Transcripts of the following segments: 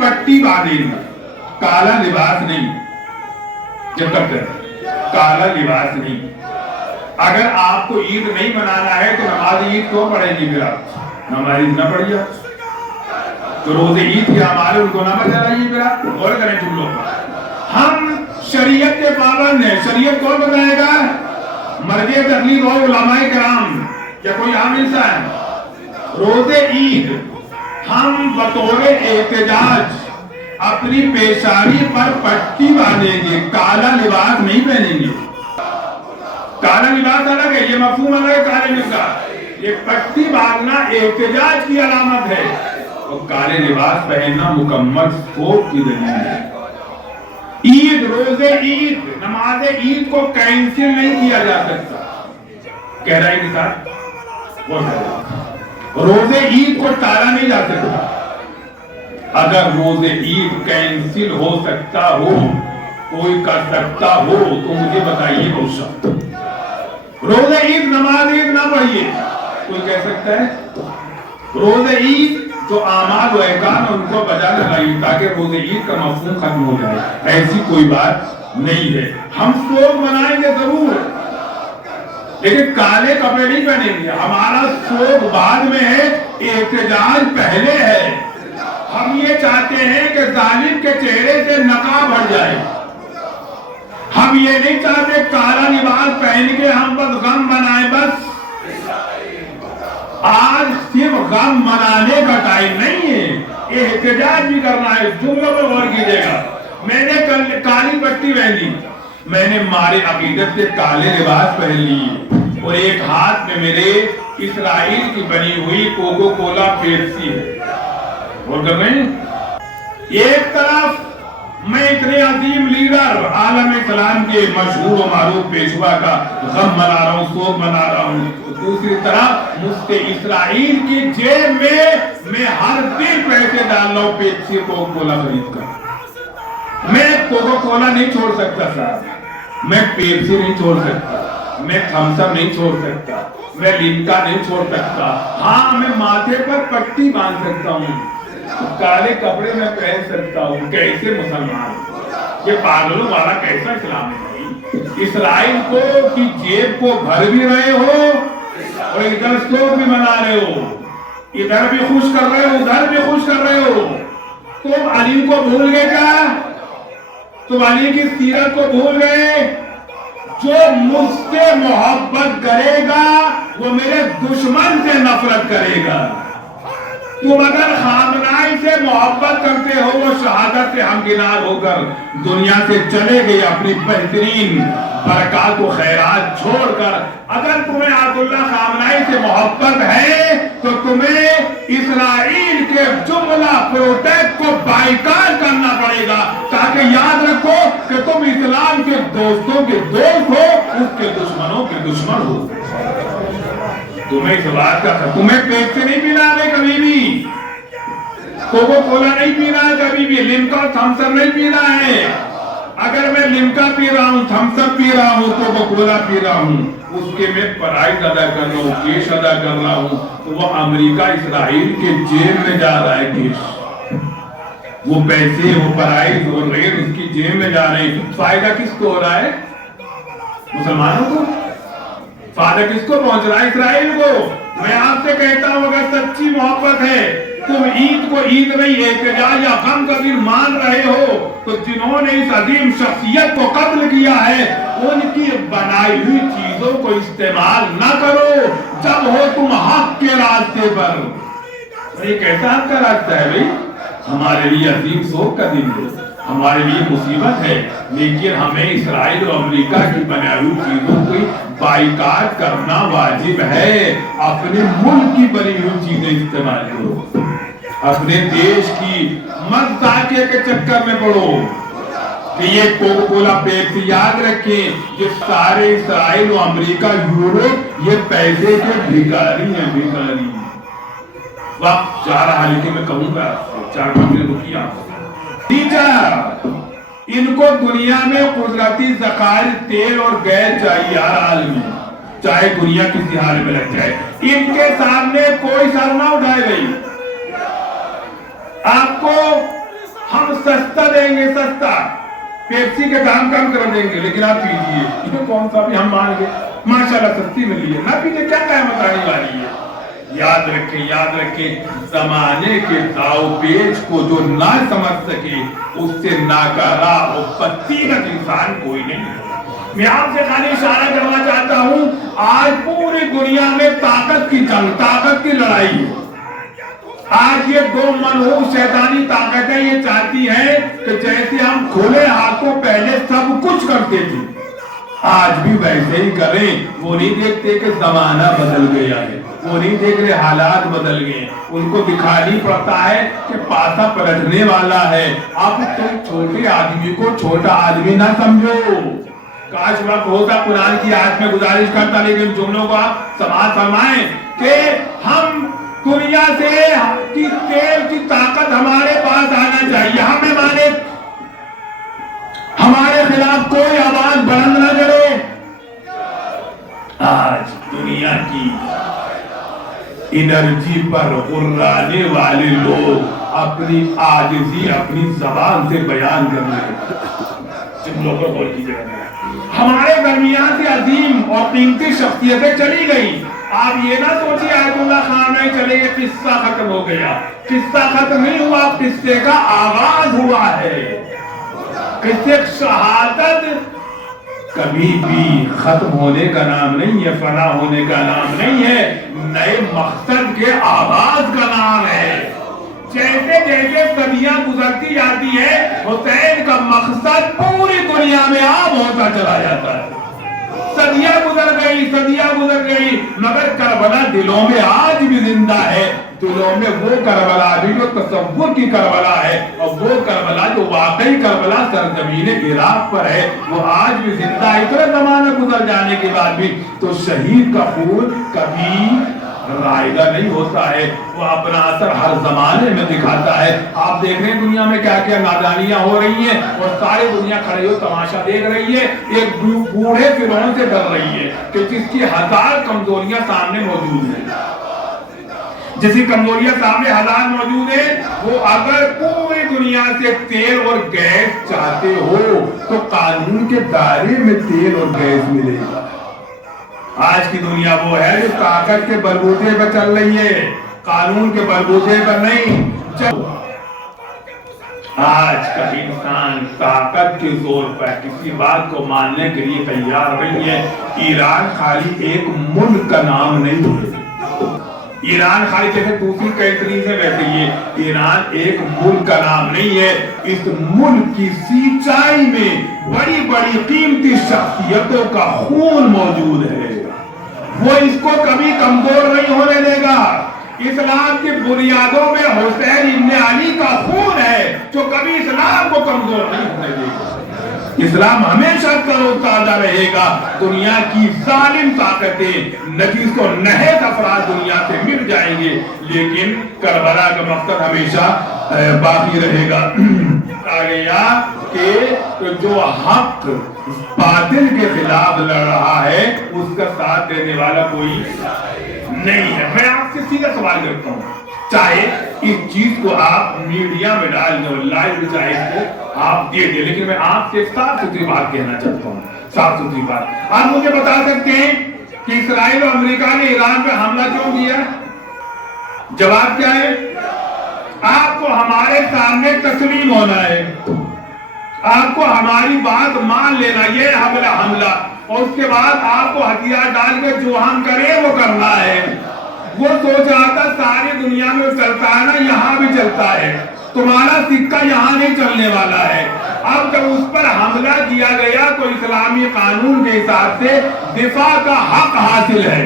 پٹی باندھیں گے، کالا لباس نہیں، جب تک کالا لباس نہیں۔ اگر آپ کو عید نہیں منانا ہے تو نماز عید کیوں پڑھیں گے؟ پھر آپ نماز عید نہ پڑھیے، تو روزے عید کے اعمال ان کو نہ بتائیے، پھر آپ اور کریں تم لوگ۔ ہم شریعت کے پابند ہیں، شریعت کون بتائے گا؟ مرجع تقلید ہو علماء کرام یا کوئی عام انسان؟ روزے عید ہم بطور احتجاج اپنی پیشانی پر پٹی باندھیں گے، کالا لباس نہیں پہنیں گے۔ کالا لباس الگ ہے، یہ مفہوم الگ ہے کالے لباس کا۔ یہ پٹی باندھنا احتجاج کی علامت ہے، اور کالے لباس پہننا مکمل خوف کی دلیل ہے۔ عید، روزے عید، نماز عید کو کینسل نہیں کیا جا سکتا۔ کہہ رہا ہے کہ صاحب روزے عید کو ٹالا نہیں جا سکتا۔ اگر روزے عید کینسل ہو سکتا ہو، کوئی کر سکتا ہو، تو مجھے بتائیے روشن۔ روزے عید، نماز عید نہ پڑھیے، کوئی کہہ سکتا ہے؟ روزے عید جو اعمال و احکام ان کو بجا لگائیے تاکہ روزے عید کا مفہوم ختم ہو جائے، ایسی کوئی بات نہیں ہے۔ ہم سوگ منائیں گے ضرور، لیکن کالے کپڑے نہیں پہنیں گے۔ ہمارا سوگ بعد میں ہے، احتجاج پہلے ہے۔ ہم یہ چاہتے ہیں کہ ظالم کے چہرے سے نقاب ہٹ جائے۔ ہم یہ نہیں چاہتے کالا لباس پہن کے ہم بس غم منائیں۔ بس آج صرف غم منانے کا ٹائم نہیں ہے، احتجاج بھی کرنا ہے۔ جملوں میں غور کیجئے گا، میں نے کالی پٹی پہنی، میں نے مارے عقیدت سے کالے لباس پہن لی، اور ایک ہاتھ میں میرے اسرائیل کی بنی ہوئی کوکو کولا پیپسی ہے۔ اور کر رہے ہیں، ایک طرف میں اتنے عظیم لیڈر عالم اسلام کے مشہور و معروف پیشوا کا غم منا رہا ہوں، سوگ منا رہا ہوں، دوسری طرف مفت اسرائیل کی جیب میں ہر دن پیسے ڈال رہا ہوں پیپسی کوکو کولا خرید کر۔ میں کوکو کولا نہیں چھوڑ سکتا صاحب، میں پیپسی نہیں چھوڑ سکتا، میں تھمس اپ نہیں چھوڑ سکتا، میں لمکا نہیں چھوڑ سکتا۔ ہاں، میں ماتھے پر پٹی باندھ سکتا ہوں، کالے کپڑے میں پہن سکتا ہوں۔ کیسے مسلمان؟ یہ پاگلوں والا کیسا اسلام ہے؟ اسرائیل کو کی جیب کو بھر بھی رہے ہو اور ادھر سوگ بھی منا رہے ہو، ادھر بھی خوش کر رہے ہو، ادھر بھی خوش کر رہے ہو۔ تم علی کو بھول گئے کیا؟ تم علی کی سیرت کو بھول گئے؟ جو مجھ سے محبت کرے گا وہ میرے دشمن سے نفرت کرے گا۔ تم اگر خامنائی سے محبت کرتے ہو، وہ شہادت سے ہمکنار ہو کر دنیا سے چلے گئے اپنی بہترین برکات و خیرات چھوڑ کر۔ اگر تمہیں عبداللہ خامنائی سے محبت ہے تو تمہیں اسرائیل کے جملہ پروٹیکٹ کو بائیکاٹ کرنا پڑے گا، تاکہ یاد رکھو کہ تم اسلام کے دوستوں کے دوست ہو، اس کے دشمنوں کے دشمن ہو۔ تمہیں اس بات کا تمہیں پیپسی نہیں پینا ہے کبھی بھی، کوکو کولا نہیں پینا ہے کبھی بھی، لمکا تھمس اپ نہیں پینا ہے۔ اگر میں لمکا پی رہا ہوں، تھمس اپ پی رہا ہوں، کوکو کولا پی رہا ہوں، اس کے میں پرائز ادا کر رہا ہوں، کیش ادا کر رہا ہوں، تو وہ امریکہ اسرائیل کے جیب میں جا رہا ہے کیش، وہ پیسے، وہ پرائز، وہ ریٹ اس کی جیب میں جا رہے ہیں۔ فائدہ کس کو ہو رہا ہے؟ مسلمانوں کو۔ فائدہ کس کو پہنچ رہا ہے؟ اسرائیل کو۔ میں آپ سے کہتا ہوں اگر سچی محبت ہے، تم عید کو عید نہیں احتجاج یا غم کا دن مان رہے ہو، تو جنہوں نے اس عظیم شخصیت کو قتل کیا ہے ان کی بنائی ہوئی چیزوں کو استعمال نہ کرو جب ہو تم حق کے راستے پر۔ یہ کیسا حق کا راستہ ہے بھائی؟ ہمارے لیے عظیم سوگ کا دن ہے، ہمارے لیے مصیبت ہے، لیکن ہمیں اسرائیل اور امریکہ کی بنائی ہوئی چیزوں کو بائیکاٹ کرنا واجب ہے۔ اپنے ملک کی بنی ہوئی چیزیں استعمال کرو، اپنے دیش کی مت ذائقے کے چکر میں پڑو کہ یہ کوکو کولا پیپسی۔ یاد رکھیں یہ سارے اسرائیل و امریکہ، یورپ، یہ پیسے کے بھکاری ہیں، بھکاری۔ وقت جا رہا ہے لیکن میں کہوں گا 4-5 منٹ رکیے آپ۔ ان کو دنیا میں قدرتی ذخائر تیل اور گیس چاہیے ہر حال میں، چاہے دنیا کسی حال میں لگ جائے۔ ان کے سامنے کوئی سر نہ اٹھائے گئی۔ آپ کو सस्ता देंगे, सस्ता पेप्सी के दाम कम कर देंगे, लेकिन आप पीजिए। ये कौन सा भी हम मान गए, माशाल्लाह सस्ती मिल रही है, ना पीजिए, क्या क़यामत आने वाली है। याद रखें, याद रखें, जमाने के दाव पेच को जो ना समझ सके उससे नाकारा और बदतीनत इंसान कोई नहीं है। मैं आपसे खाली इशारा करना चाहता हूं, आज पूरी दुनिया में ताकत की जंग, ताकत की लड़ाई है। आज ये दो मनहूस शैतानी ताकतें ये चाहती हैं कि जैसे हम खुले हाथों पहले सब कुछ करते थे, आज भी वैसे ही करें। वो नहीं देखते कि जमाना बदल गया है, वो नहीं देख रहे हालात बदल गए, उनको दिखाई पड़ता है कि पासा पलटने वाला है। अब तुम छोटे आदमी को छोटा आदमी ना समझो। काश वक्त होता कुरान की आयत में गुजारिश करता, लेकिन जुमलों को आप समाज फरमाएं कि हम दुनिया से की तेल की ताकत हमारे पास आना चाहिए। हमें माने हमारे खिलाफ कोई आवाज बुलंद न करे। आज दुनिया की एनर्जी पर उड़ाने वाले लोग अपनी आजिज़ी अपनी जबान से बयान कर रहे हैं। जिन लोगों को हमारे दरमियान से अजीम और कीमती शख्सियतें चली गई। आप ये ना सोचिए आयतुल्लाह खान नहीं चले गए, किस्सा खत्म हो गया। किस्सा खत्म नहीं हुआ, किस्से का आगाज हुआ है। किस्से शहादत कभी भी खत्म होने का नाम नहीं है, फना होने का नाम नहीं है, नए मकसद के आगाज का नाम है। जैसे जैसे सदियां गुजरती जाती है, हुसैन का मकसद पूरी दुनिया में आम होता चला जाता है। सदियां गुजर गई, मगर करबला दिलों में आज भी जिंदा है। दिलों में वो करबला भी जो तसव्वुर की करबला है, और वो करबला जो वाकई करबला सरजमीन इराक पर है, वो आज भी जिंदा है। इतना जमाना गुजर जाने के बाद भी तो शहीद का खून कभी रायगा नहीं होता है, वो अपना असर हर जमाने में दिखाता है। आप देख रहे हैं दुनिया में क्या क्या नादानियां हो रही हैं, और सारी दुनिया खड़े हो तमाशा देख रही है। एक बूढ़े फिरौन से डर रही है कि जिसकी 1000 कमजोरियां सामने मौजूद है, जिसकी कमजोरियां सामने 1000 मौजूद है, वो अगर पूरी दुनिया से तेल और गैस चाहते हो तो कानून के दायरे में तेल और गैस मिलेगा। आज की दुनिया वो है जो ताकत के बलबूते पर चल रही है, कानून के बलबूते पर नहीं। आज का इंसान ताकत के जोर पर किसी बात को मानने के लिए तैयार नहीं है। ईरान खाली एक मुल्क का नाम नहीं है। ईरान खाली जैसे दूसरी कंट्री से वैसे ये ईरान एक मुल्क का नाम नहीं है। इस मुल्क की सिंचाई में बड़ी बड़ी कीमती शख्सियतों का खून मौजूद है, वो इसको कभी कमजोर नहीं होने देगा। इस्लाम की बुनियादों में हुसैन इब्न अली का खून है जो कभी इस्लाम को कमजोर नहीं होने देगा। इस्लाम हमेशा तरोताजा रहेगा। दुनिया की जालिम ताकतें नजीस और नहेज अफराद दुनिया से मिट जाएंगे, लेकिन करबला का मकसद हमेशा बाकी रहेगा। कि जो हक बातिल के खिलाफ लड़ रहा है उसका साथ देने वाला कोई नहीं है। मैं आपसे सीधा सवाल करता हूँ, चाहे इस चीज को आप मीडिया में डाल दो, लाइव चाहे इसको आप दे दे, लेकिन मैं आपसे साफ सुथरी बात कहना चाहता हूँ, साफ सुथरी बात। आप मुझे बता सकते हैं कि इस्राइल और अमेरिका ने ईरान पर हमला क्यों किया? जवाब क्या है? आपको हमारे सामने तस्लीम होना है, आपको हमारी बात मान लेना, ये हमला, और उसके बाद आपको हथियार डाल के जो हम करें वो करना है। वो सोच रहा था सारी दुनिया में चलता है ना, यहाँ भी चलता है, तुम्हारा सिक्का यहाँ नहीं चलने वाला है। अब जब उस पर हमला किया गया तो इस्लामी कानून के हिसाब से दिफा का हक हासिल है।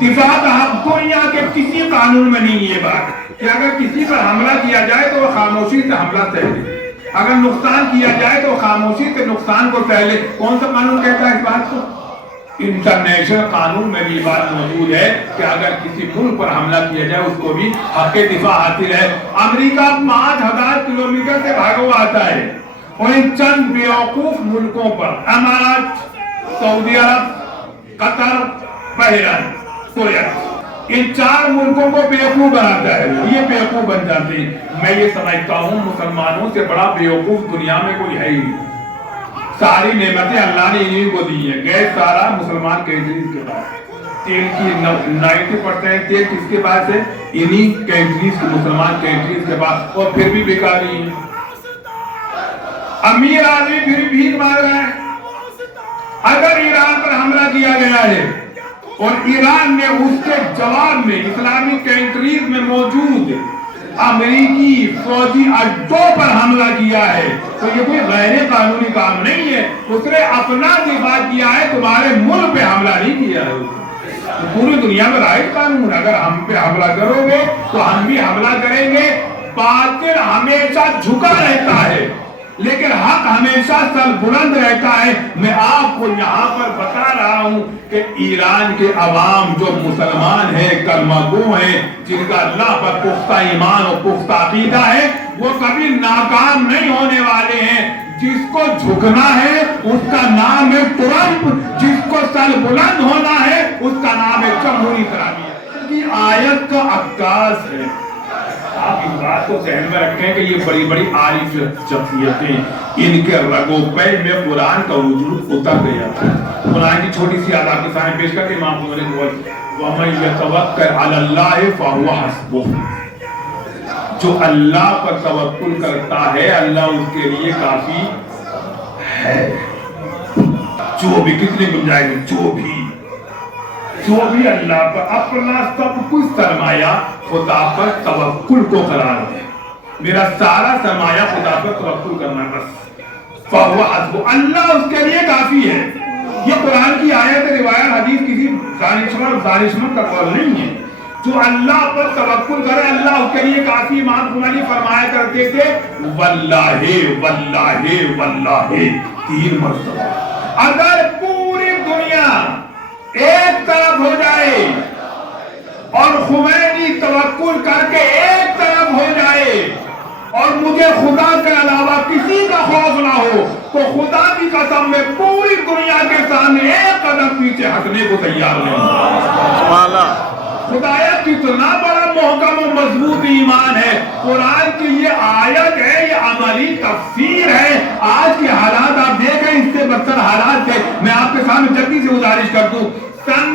दिफा का हक दुनिया के किसी कानून में नहीं है। बात कि अगर किसी पर हमला किया जाए तो वो खामोशी से हमला सह ले, अगर नुकसान किया जाए तो खामोशी से नुकसान को सह ले। कौन सा कानून कहता है इस बात को? इंटरनेशनल कानून में भी बात मौजूद है कि अगर किसी मुल्क पर हमला किया जाए उसको भी हक दिफा हासिल है। अमेरिका 5000 किलोमीटर से भागा हुआ आता है, और इन चंद बेवकूफ मुल्कों पर अमारात, सऊदी अरब, कतर, बहरीन, कुवैत, इन 4 मुल्कों को बेवकूफ बनाता है, ये बेवकूफ बन जाते हैं। मैं ये समझता हूँ मुसलमानों से बड़ा बेवकूफ दुनिया में कोई है ही नहीं। सारी नेमतें अल्लाह ने इन्हीं को दी है। गैस सारा मुसलमान कंट्रीज के पास, तेल की 90% तेल किसके पास है? इन्हीं कंट्रीज के, मुसलमान कंट्रीज के पास, और फिर भी बेकारी है। अमीर आदमी फिर भीख मांग रहा है। अगर ईरान पर हमला किया गया है और ईरान ने उसके जवाब में इस्लामिक कंट्रीज में मौजूद अमेरिकी फौजी अड्डों पर हमला किया है, तो ये कोई गैर कानूनी काम नहीं है। उसने अपना दिफा किया है, तुम्हारे मुल्क पे हमला नहीं किया है। तो पूरी दुनिया में राइट कानून, अगर हम पे हमला करोगे तो हम भी हमला करेंगे। बातिल हमेशा झुका रहता है, लेकिन हक हमेशा सर बुलंद रहता है। मैं आपको यहाँ पर बता रहा हूँ कि ईरान के अवाम जो मुसलमान हैं, कलमागो हैं, जिनका अल्लाह पर पुख्ता ईमान और पुख्ता अकीदा है, वो कभी नाकाम नहीं होने वाले हैं। जिसको झुकना है उसका नाम है ट्रंप, जिसको सर बुलंद होना है उसका नाम है जमहूरी खराबी। की आयत का अक्कास है। आप इस बात को ध्यान में रखें कि ये बड़ी बड़ी आरिफ शख्सियतें, इनके रगोपे में कुरान का वजूद उतर गया था। कुरान की छोटी सी आयत आपके सामने पेश करके इमाम ने बोला, वमन यतवक्कल अलल्लाह फहुव हस्बुह, जो अल्लाह पर तवक्कुल करता है अल्लाह उसके लिए काफी है। जो भी, कितनी गुंजाइश, जो भी अल्लाह पर अपना सब कुछ सरमाया खुदा पर तवक्कुल को करार दे। मेरा सारा सरमाया खुदा पर तवक्कुल करना, बस फहुव हस्बुह, अल्लाह उसके लिए काफी है। ये कुरान की आयत, रिवायत, हदीस किसी दानिशमंद का कौल नहीं है। जो अल्लाह पर तवक्कुल करे अल्लाह उसके लिए काफी। इमाम खुमैनी फरमाया करते थे, वल्लाहे वल्लाहे वल्लाहे 3 मरतबा। अगर पूरी दुनिया एक तरफ हो जाए और खुमैनी तवक्कुल करके एक तरफ हो जाए और मुझे खुदा के अलावा किसी का खौफ ना हो, तो खुदा की कसम में पूरी दुनिया के सामने एक कदम पीछे हटने को तैयार नहीं। खुदाया कितना बड़ा मोहकम और मजबूत ईमान है। कुरान की ये आयत है, ये अमली तफसीर है। आज के हालात आप देखें, इससे बदतर हालात थे। मैं आपके सामने जल्दी से गुजारिश कर दूं, सन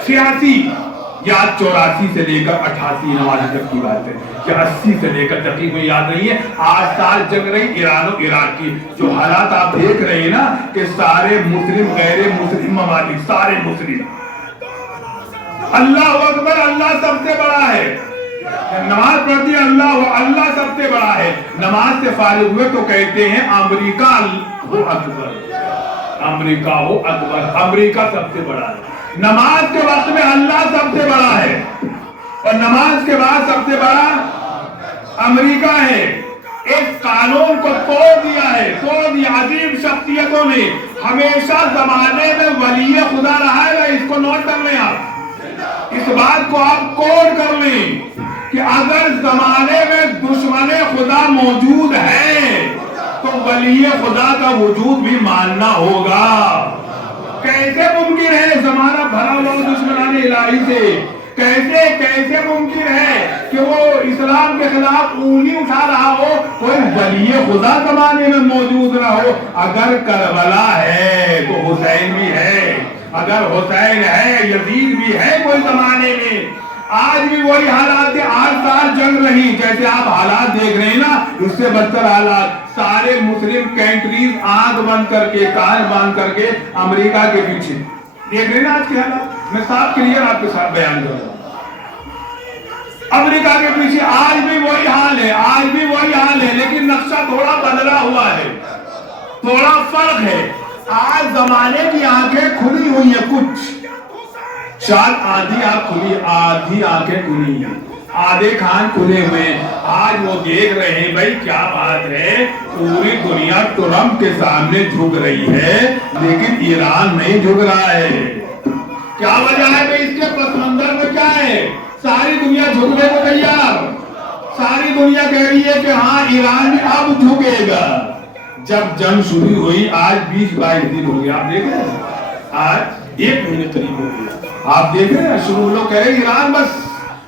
86 या 84 से लेकर 88 नवासी तक की बात है, या 80 से लेकर तक कोई याद नहीं है। 8 साल जंग रही ईरान और इराक की। जो हालात आप देख रहे हैं ना, कि सारे मुस्लिम गैर मुस्लिम ममालिक, सारे मुस्लिम, अल्लाह अकबर, अल्लाह सबसे बड़ा है। नमाज पढ़ती अल्लाह सबसे बड़ा है। नमाज से फारिग हुए तो कहते हैं अमेरिका हो अकबर, अमेरिका हो अकबर, अमेरिका सबसे बड़ा है। नमाज के वक्त में अल्लाह सबसे बड़ा है, और नमाज के बाद सबसे बड़ा अमेरिका है। इस कानून को तोड़ दिया है, तोड़ दिया। अजीम शख्सियतों ने हमेशा जमाने में वली खुदा रहा है। इसको नोट कर लें आप, इस बात को आप कोड कर लें कि अगर जमाने में दुश्मन खुदा मौजूद है तो वली खुदा का वजूद भी मानना होगा। कैसे मुमकिन है जमाना भरा हुआ दुश्मनाने इलाही से? कैसे मुमकिन है कि वो इस्लाम के खिलाफ ऊँगली उठा रहा हो, कोई वली खुदा जमाने में मौजूद ना हो? अगर करबला है तो हुसैन भी है, अगर हुसैन है यजीद भी है कोई जमाने में। आज भी वही हालात है। 8 साल जंग रही, जैसे आप हालात देख रहे हैं ना, उससे बदतर हालात। सारे मुस्लिम कंट्रीज आंख बंद करके, कान बंद करके अमेरिका के पीछे देख रहे हैं ना आज के हालात। मैं साफ क्लियर आपके साथ बयान कर रहा हूं, अमेरिका के पीछे आज भी वही हाल है, आज भी वही हाल है, लेकिन नक्शा थोड़ा बदला हुआ है, थोड़ा फर्क है। आज जमाने की आंखें खुली हुई है, कुछ शायद आधी आंखें खुली हैं, आधे कान खुले हुए। आज वो देख रहे हैं, भाई क्या बात है, पूरी दुनिया ट्रंप के सामने झुक रही है, लेकिन ईरान नहीं झुक रहा है। क्या वजह है भाई? इसके पस मंजर में क्या है? सारी दुनिया झुकने को तैयार, सारी दुनिया कह रही है कि हाँ ईरान भी अब झुकेगा। जब जंग शुरू हुई, आज 20-22 दिन हो गया, आप देख रहे हैं, आज 1 महीने करीब हो गया। آپ دیکھ رہے ہیں شروع لوگ کہہ رہے ہیں ایران بس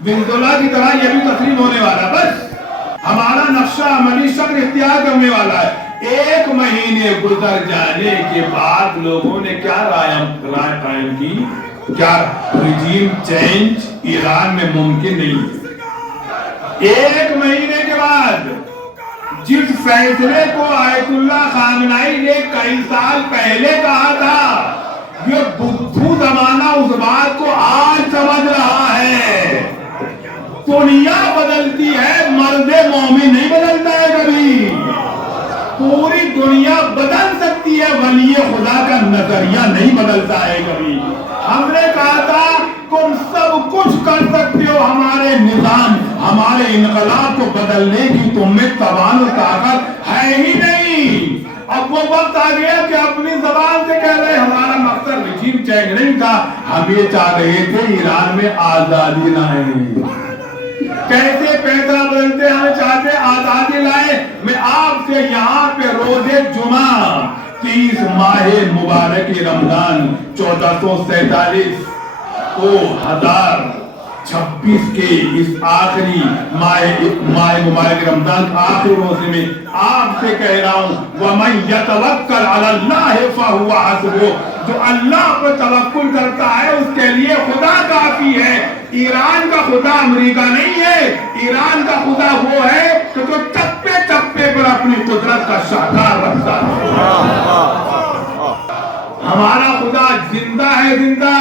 وینزویلا کی طرح یہ بھی تسلیم ہونے والا، بس ہمارا نقشہ عملی شکل اختیار کرنے والا ہے۔ 1 مہینے گزر جانے کے بعد لوگوں نے کیا رائے قائم کی؟ کیا رجیم چینج ایران میں ممکن نہیں ہے؟ 1 مہینے کے بعد جس فیصلے کو آیت اللہ خامنائی نے کئی سال پہلے کہا تھا، یہ بدھو زمانہ اس بات کو آج سمجھ رہا ہے۔ دنیا بدلتی ہے، مرد مومن نہیں بدلتا ہے کبھی۔ پوری دنیا بدل سکتی ہے، ولی خدا کا نظریہ نہیں بدلتا ہے کبھی۔ ہم نے کہا تھا تم سب کچھ کر سکتے ہو، ہمارے نظام، ہمارے انقلاب کو بدلنے کی تم میں توان و طاقت ہے ہی نہیں۔ اب وہ وقت آ گیا کہ اپنی زبان سے کہہ رہے ہمارا مقصد رجیم چینج نہیں تھا، ہم یہ چاہ رہے تھے ایران میں آزادی لائیں۔ کیسے پیسہ بدلتے؟ ہمیں چاہتے آزادی لائے۔ میں آپ سے یہاں پہ روز جمعہ 30 ماہ مبارک رمضان 1447 کو 1026 کے اس آخری ماہ مبارک رمضان آخری روزے میں آپ سے کہہ رہا ہوں وَمَن يَتَوَكَّلْ عَلَى اللَّهِ فَهُوَ حَسْبُهُ، جو اللہ پر توکل کرتا ہے اس کے لیے خدا کافی ہے۔ ایران کا خدا امریکہ نہیں ہے، ایران کا خدا وہ ہے کہ جو چپے چپے پر اپنی قدرت کا شاہکار رکھتا ہے۔ ہمارا خدا زندہ ہے، زندہ۔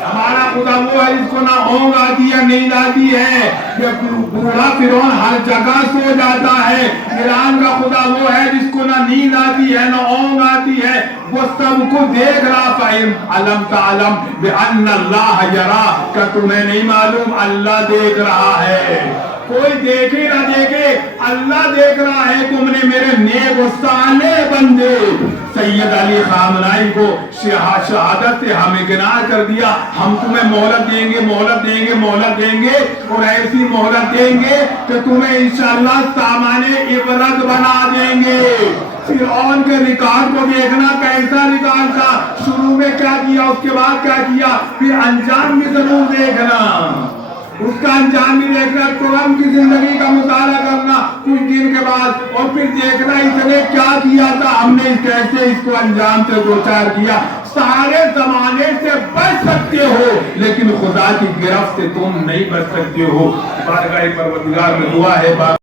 ہمارا خدا وہ ہے جس کو نہ اونگ آتی ہے نیند آتی ہے، یہ بوڑھا فرعون ہر جگہ سو جاتا ہے۔ ایران کا خدا وہ ہے جس کو نہ نیند آتی ہے نہ اونگ آتی ہے، وہ سب کو دیکھ رہا۔ فَإِنْ تَعْلَمْ بِأَنَّ اللَّهَ يَرَى، کہ تمہیں نہیں معلوم اللہ دیکھ رہا ہے؟ کوئی دیکھے نہ دیکھے اللہ دیکھ رہا ہے۔ تم نے میرے نیک و صالح بندے سید علی خامنائی کو شہادت سے ہمکنار کر دیا۔ ہم تمہیں مہلت دیں گے، مہلت دیں گے، مہلت دیں گے، اور ایسی مہلت دیں گے کہ تمہیں انشاءاللہ سامان عبرت بنا دیں گے۔ فرعون کے ریکارڈ کو دیکھنا کیسا ریکارڈ تھا، شروع میں کیا کیا، اس کے بعد کیا کیا، پھر انجام بھی ضرور دیکھنا، اس کا انجام بھی دیکھنا۔ ٹرمپ کی زندگی کا مطالعہ کرنا کچھ دن کے بعد، اور پھر دیکھنا اس نے کیا کیا تھا، ہم نے کیسے اس کو انجام سے دوچار کیا۔ سارے زمانے سے بچ سکتے ہو لیکن خدا کی گرفت سے تم نہیں بچ سکتے ہو۔ بارگاہ پروردگار میں دعا ہے۔